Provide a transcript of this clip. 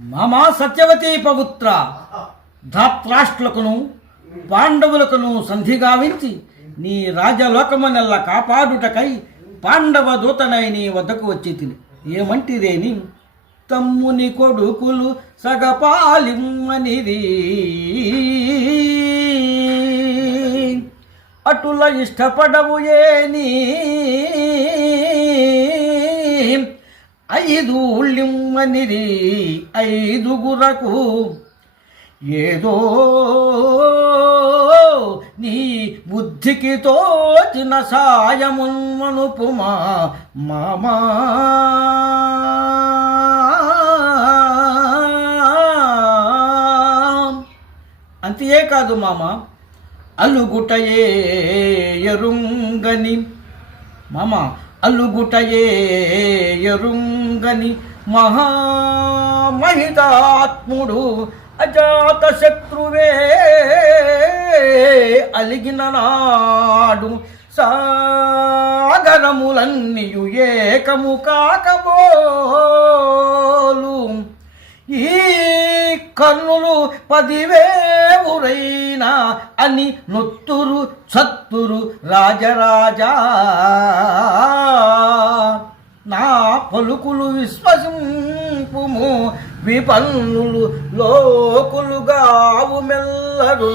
మామా సత్యవతీ పవిత్ర ధాత్రాష్ట్రకును పాండవులకును సంధి గావించి నీ రాజలోకమునెల్ల కాపాడుటకై పాండవ దూతనై నీ వద్దకు వచ్చి తిని ఏమంటిదేని తమ్ముని కొడుకులు సగపాలిమ్మనిది అటుల ఇష్టపడవు ఏని ఐదు ఉళ్ళిమ్మనిది ఐదుగురకు ఏదో నీ బుద్ధికి తోచిన సాయమున్మనుపుమా మామా అంతే కాదు మామ అలుగుటయే ఎరుంగని మామ అలుగుటయే ఎరుంగని మహామహితాత్ముడు అజాత శత్రువే అలిగిన నాడు సాగరములన్నీయు ఏకము కాకబోలు ఈ కన్నులు 10,000 అని నొత్తురు సత్తురు రాజరాజా నా పలుకులు విశ్వసింపుము విపన్నులు లోకులుగావు మెల్లరు